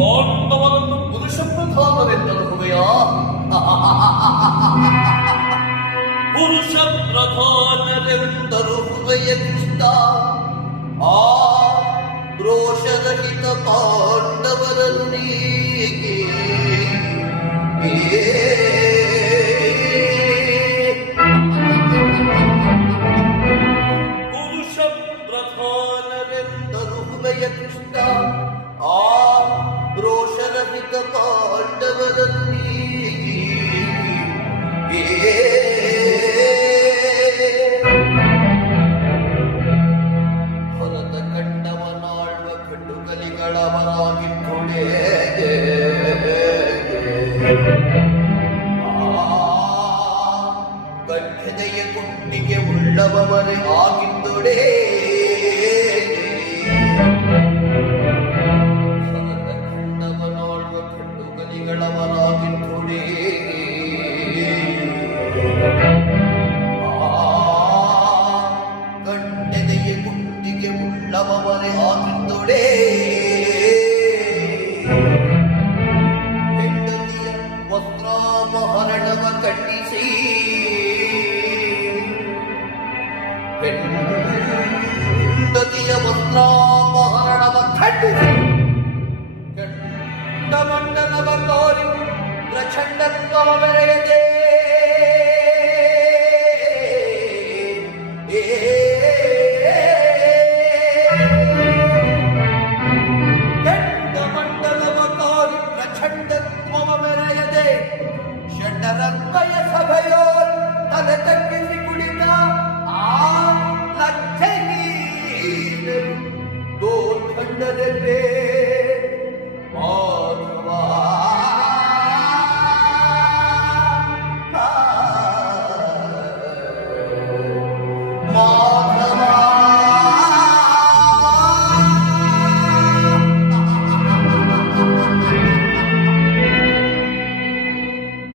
বর্তমান পুরুষপ্রধানের জনভূমিয়া പുരുഷപ്രധാനരന്തരുഹൃദയനിഷ്ഠ ആ ക്രോശരഹിത പാണ്ഡവരന്നീകേ പുരുഷപ്രധാനരന്തരുഹൃദയനിഷ്ഠ ಆ ರೋಷರಹಿತ ಪಾಂಡವದಲ್ಲಿ ಹೊರತ ಕಂಡವನಾಳ್ವ ಕಟ್ಟು ಆ ಗಂಡದೆಯ ಕುಂಡಿಗೆ ಉಳ್ಳವರೇ ಆಗಿದ್ದೊಡೇ আমার অন্তরে ವಸ್ತ್ರೋಪಹರಣವ ಕಟ್ಟಿಸಿ ಶರತ್ವಯ ಸಭೆಯೋ ತಲೆ ತಗ್ಗಿಸಿ ಕುಳಿತ ಆ ಲಜ್ಜೆ